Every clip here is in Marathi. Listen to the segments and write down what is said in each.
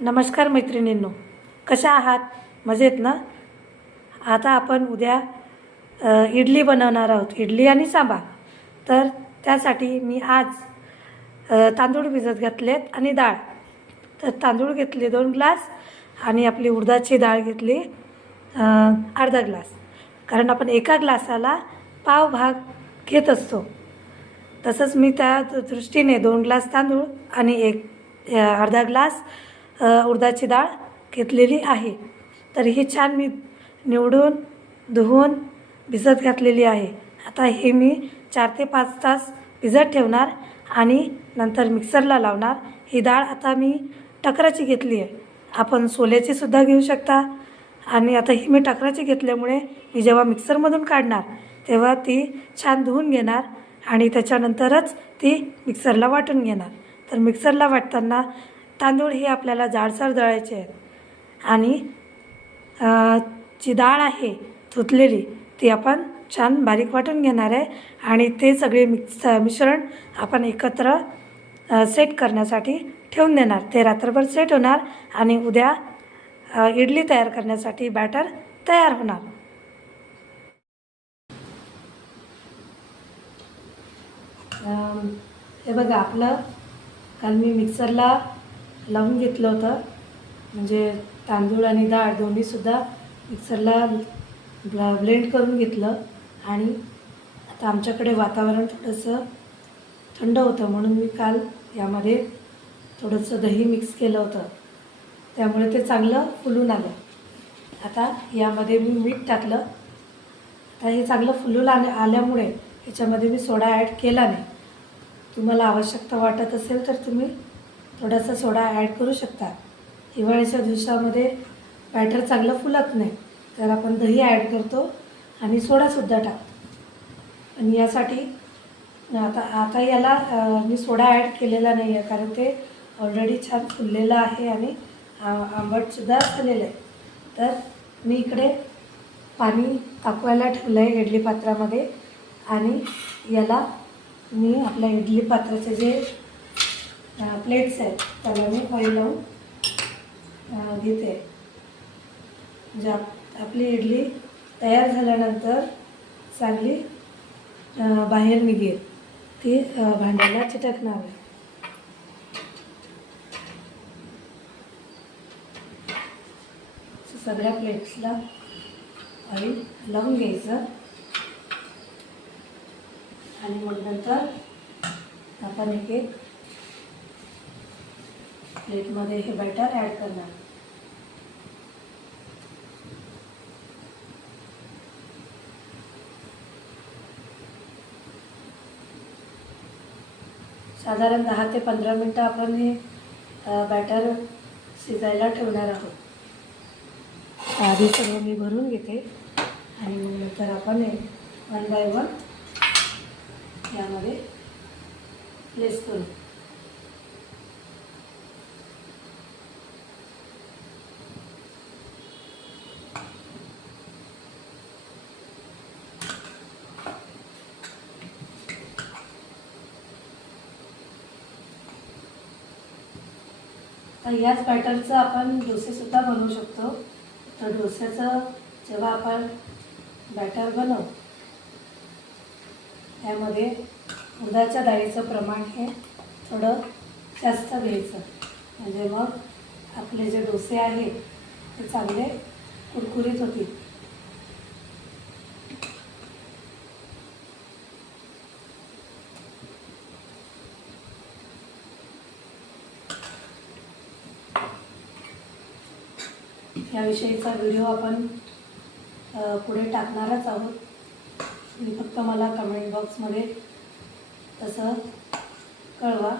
नमस्कार मैत्रिणींनो, कशा आहात? मजेत ना? आता आपण उद्या इडली बनवणार आहोत, इडली आणि सांबार. तर त्यासाठी मी आज तांदूळ भिजत घातलेत आणि डाळ. तर तांदूळ घेतले 2 ग्लास आणि आपली उडदाची डाळ घेतली अर्धा ग्लास. कारण आपण एका ग्लासाला पाव भाग घेत असतो. तसंच मी त्या दृष्टीने 2 ग्लास तांदूळ आणि अर्धा ग्लास उडदाची डाळ घेतलेली आहे. तर ही छान मी निवडून धुवून भिजत घातलेली आहे. आता हे मी 4 ते 5 तास भिजत ठेवणार आणि नंतर मिक्सरला लावणार. ही डाळ आता मी टकराची घेतली आहे. आपण सोल्याची सुद्धा घेऊ शकता. आणि आता ही मी टकराची घेतल्यामुळे मी जेव्हा मिक्सरमधून काढणार तेव्हा ती छान धुवून घेणार आणि त्याच्यानंतरच ती मिक्सरला वाटून घेणार. तर मिक्सरला वाटताना तांदूळ हे आपल्याला जाडसर दळायचे आहेत आणि जी डाळ आहे धुतलेली ती आपण छान बारीक वाटून घेणार आहे आणि ते सगळे मिश्रण आपण एकत्र सेट करण्यासाठी ठेवून देणार. ते रात्रभर सेट होणार आणि उद्या इडली तयार करण्यासाठी बॅटर तयार होणार. हे बघा, आपलं काल मी मिक्सरला लावून घेतलं होतं, म्हणजे तांदूळ आणि डाळ दोन्हीसुद्धा मिक्सरला ब्लेंड करून घेतलं. आणि आता आमच्याकडे वातावरण थोडंसं थंड होतं म्हणून मी काल यामध्ये थोडंसं दही मिक्स केलं होतं, त्यामुळे ते चांगलं फुलून आलं. आता यामध्ये मी मीठ टाकलं. आता हे चांगलं फुलून आल्यामुळे याच्यामध्ये मी सोडा ॲड केला नाही. तुम्हाला आवश्यकता वाटत असेल तर तुम्ही थोडासा सोडा ॲड करू शकता. हिवाळ्याच्या दिवसामध्ये बॅटर चांगलं फुलत नाही, तर आपण दही ॲड करतो आणि सोडासुद्धा टाकतो. आणि यासाठी आता याला मी सोडा ॲड केलेला नाही आहे, कारण ते ऑलरेडी छान फुललेलं आहे आणि आंबटसुद्धा झालेलं आहे. तर मी इकडे पाणी तापवायला ठेवलं आहे इडली पात्रामध्ये आणि याला मी आपल्या इडली पात्राचे जे प्लेट्स आहेत त्याला मी ऑइल लावून घेते. म्हणजे आपली इडली तयार झाल्यानंतर चांगली बाहेर निघेल, ती भांड्याला चिटकणार आहे. सगळ्या प्लेट्सला ऑइल लावून घ्यायचं आणि मग नंतर आपण एक प्लेटमध्ये हे बॅटर ॲड करणार. साधारण 10 ते 15 मिनटं आपण हे बॅटर शिजायला ठेवणार आहोत. आधी सगळं मी भरून घेते आणि नंतर आपण हे 1 बाय 1 यामध्ये प्लेस करू. तर याच बॅटरचं आपण डोसेसुद्धा बनवू शकतो. तर डोस्याचं जेव्हा आपण बॅटर बनवू त्यामध्ये उडदाच्या डाळीचं प्रमाण हे थोडं जास्त घ्यायचं, म्हणजे मग आपले जे डोसे आहेत ते चांगले कुरकुरीत होतील. याविषयीचा व्हिडिओ आपण पुढे टाकणारच आहोत. तुम्ही फक्त मला कमेंट बॉक्समध्ये तसं कळवा.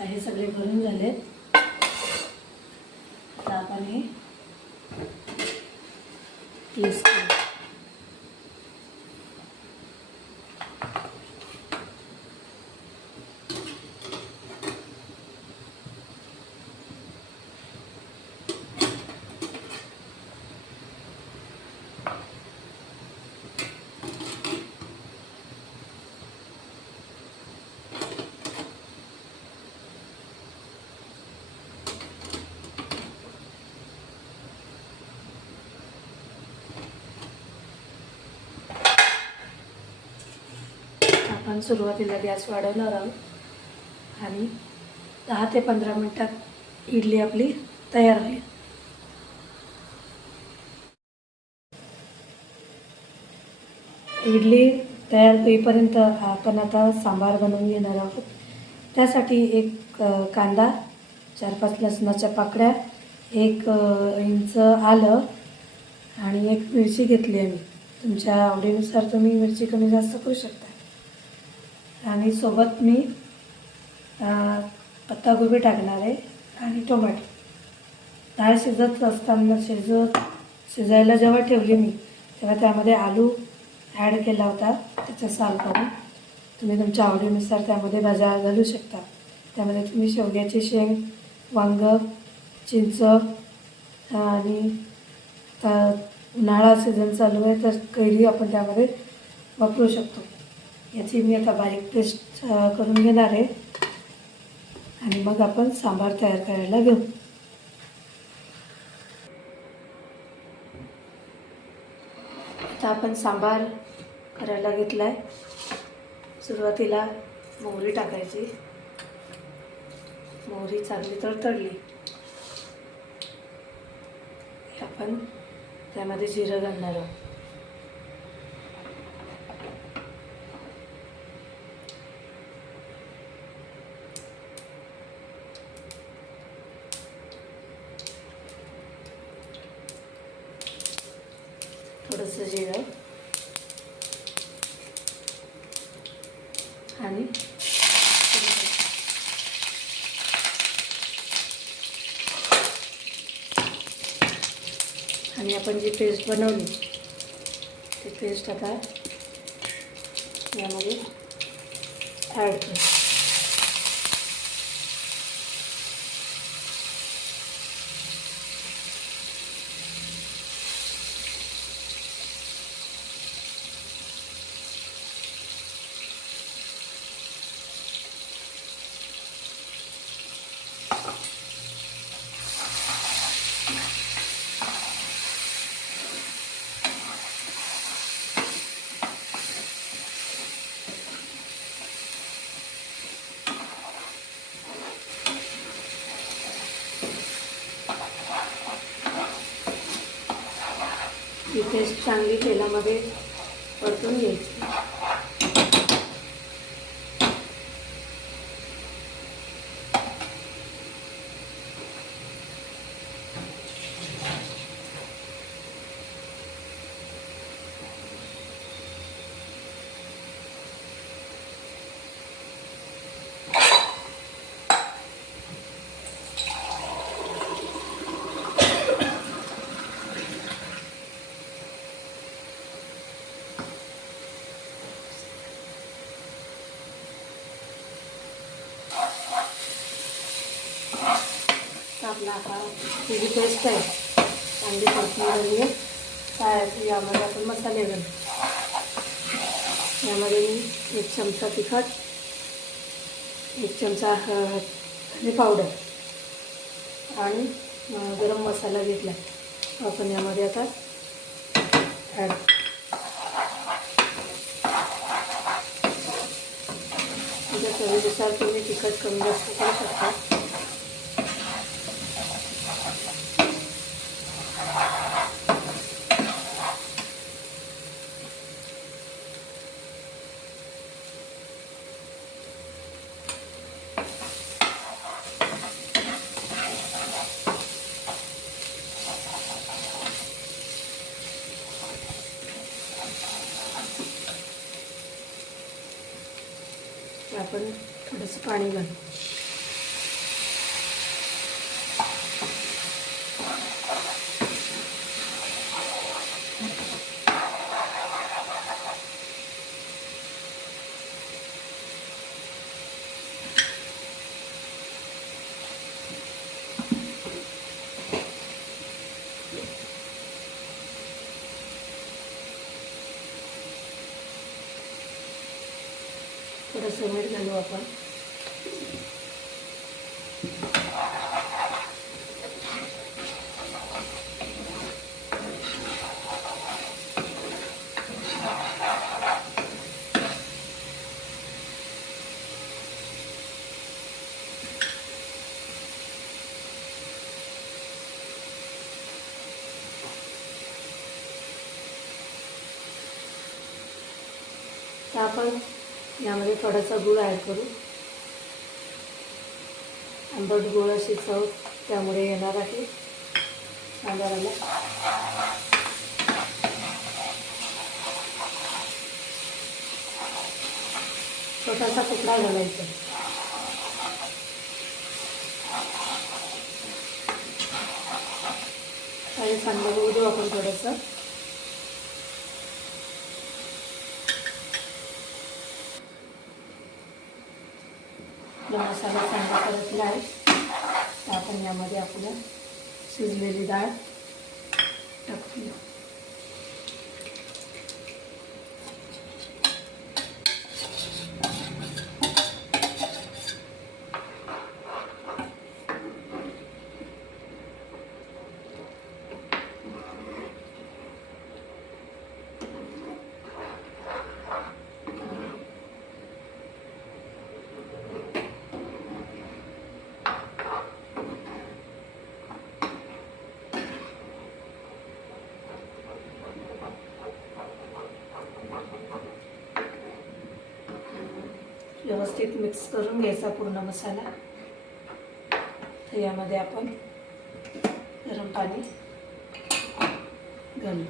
हे सगळे भरून झालेत. आता आपण हे प्लेस करू. आपण सुरुवातीला गॅस वाढवणार आहोत आणि 10 ते 15 मिनटात इडली आपली तयार होईल. इडली तयार होईपर्यंत आपण आता सांबार बनवून घेणार आहोत. त्यासाठी एक कांदा, 4-5 लसणाच्या पाकळ्या, 1 इंच आलं आणि 1 मिरची घेतली आहे मी. तुमच्या आवडीनुसार तुम्ही मिरची कमी जास्त करू शकता. आणि सोबत मी पत्तागोबी टाकणार आहे आणि टोमॅटो. डाळ शिजत असताना शिजायला जेव्हा ठेवली मी तेव्हा त्यामध्ये आलू ॲड केला होता, त्याचा साल काढून. तुम्ही तुमच्या आवडीनुसार त्यामध्ये भाज्या घालू शकता. त्यामध्ये तुम्ही शेवग्याची शेंग, वांगं, चिंच आणि आता उन्हाळा सीझन चालू आहे तर कैरी आपण त्यामध्ये वापरू शकतो. याची मी आता बारीक पेस्ट करून घेणार आहे आणि मग आपण सांबार तयार करायला घेऊ. आता आपण सांबार करायला घेतला आहे. सुरुवातीला मोहरी टाकायची. मोहरी चांगली तडतडली आपण त्यामध्ये जिरं घालणार आहोत. थोडंसं जिरं आणि आपण जी पेस्ट बनवली ती पेस्ट आता यामध्ये ॲड करू. ही पेस्ट चांगली तेलामध्ये परतून घ्यायची. आपला हा ही जी पेस्ट आहे चांगली परतून झाली आहे. काय यामध्ये आपण मसाले घालू. यामध्ये मी 1 चमचा तिखट, 1 चमचा धने पावडर आणि गरम मसाला घेतला आपण यामध्ये आता ॲड. तुमच्या चवीनुसार तुम्ही तिखट कमी जास्त करू शकता. आपण थोडंसं पाणी घालू. थोडंसं मीठ घालू आपण. आपण यामध्ये थोडासा गूळ ॲड करू. आंबट गोड अशी चव त्यामुळे येणार आहे सांबाराला. छोटासा तुकडा घालायचा. आणि चांगलं होऊ देऊ आपण थोडंसं. मसाला चांगला परतला आहे तर आपण यामध्ये आपल्या शिजलेली डाळ टाकूया. व्यवस्थित मिक्स करून घ्यायचा पूर्ण मसाला. तर यामध्ये आपण गरम पाणी घालू.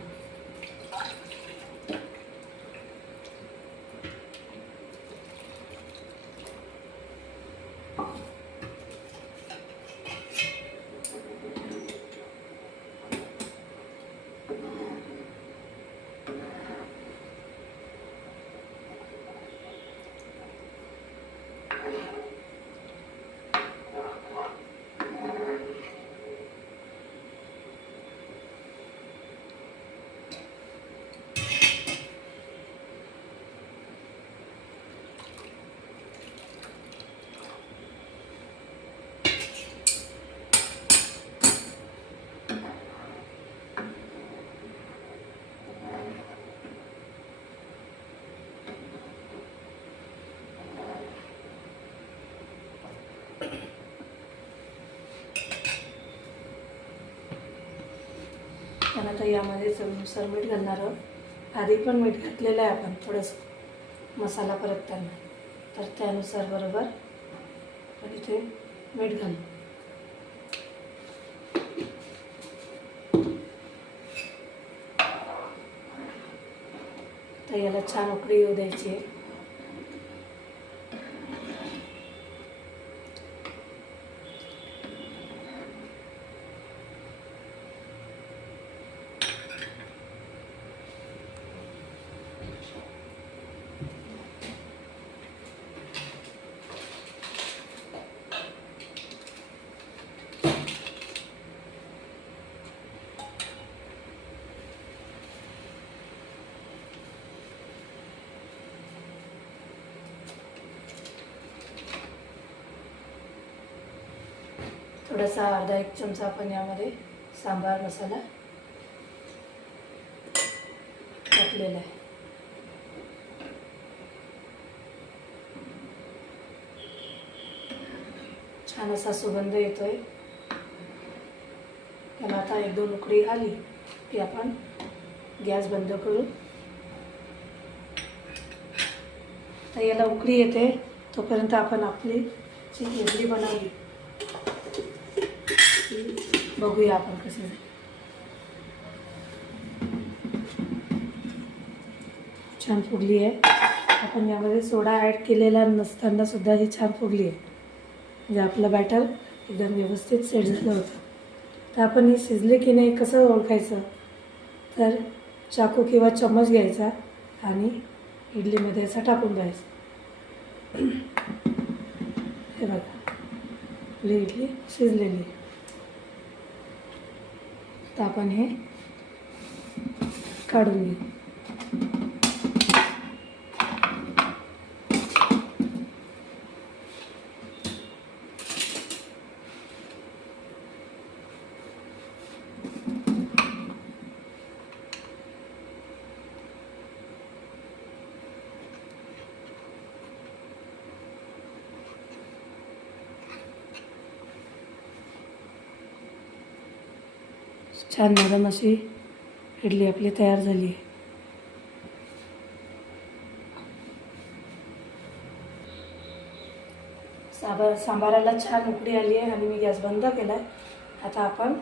आणि आता यामध्ये चवीनुसार मीठ घालणार आहोत. आधी पण मीठ घातलेलं आहे आपण थोडंसं मसाला परतताना, तर त्यानुसार बरोबर आपण इथे मीठ घालू. तर याला छान उकळी येऊ द्यायची आहे. थोडासा अर्धा एक चमचा आपण यामध्ये सांबार मसाला टाकलेला आहे. छान असा सुगंध येतोय. त्याला आता एक दोन उकळी आली की आपण गॅस बंद करू. तर याला उकळी येते तोपर्यंत आपण आपली जी इडली बनवली बघूया आपण कसं झालं. छान फुगली आहे. आपण यामध्ये सोडा ॲड केलेला नसताना सुद्धा ही छान फुगली आहे. म्हणजे आपलं बॅटर एकदम व्यवस्थित सेट झालं होतं. तर आपण ही शिजले की नाही कसं ओळखायचं, तर चाकू किंवा चम्मच घ्यायचा आणि इडलीमध्ये असं टाकून द्यायचं. हे बघा आपली इडली शिजलेली आहे. तर आपण हे काढून घेऊ. छान नरम अशी इडली आपली तयार झाली आहे. सांबाराला छान उकळी आली आहे आणि मी गॅस बंद केला आहे. आता आपण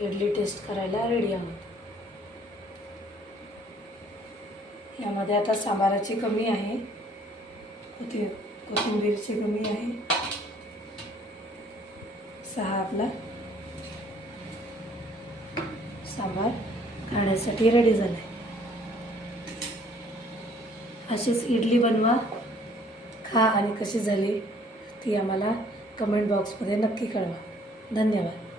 इडली टेस्ट करायला रेडी आहोत. यामध्ये आता सांबाराची कमी आहे, कोथिंबीरची कमी आहे. आपला सांबार खाण्यासाठी रेडी झाला आहे. अशीच इडली बनवा, खा आणि कशी झाली ती आम्हाला कमेंट बॉक्समध्ये नक्की कळवा. धन्यवाद.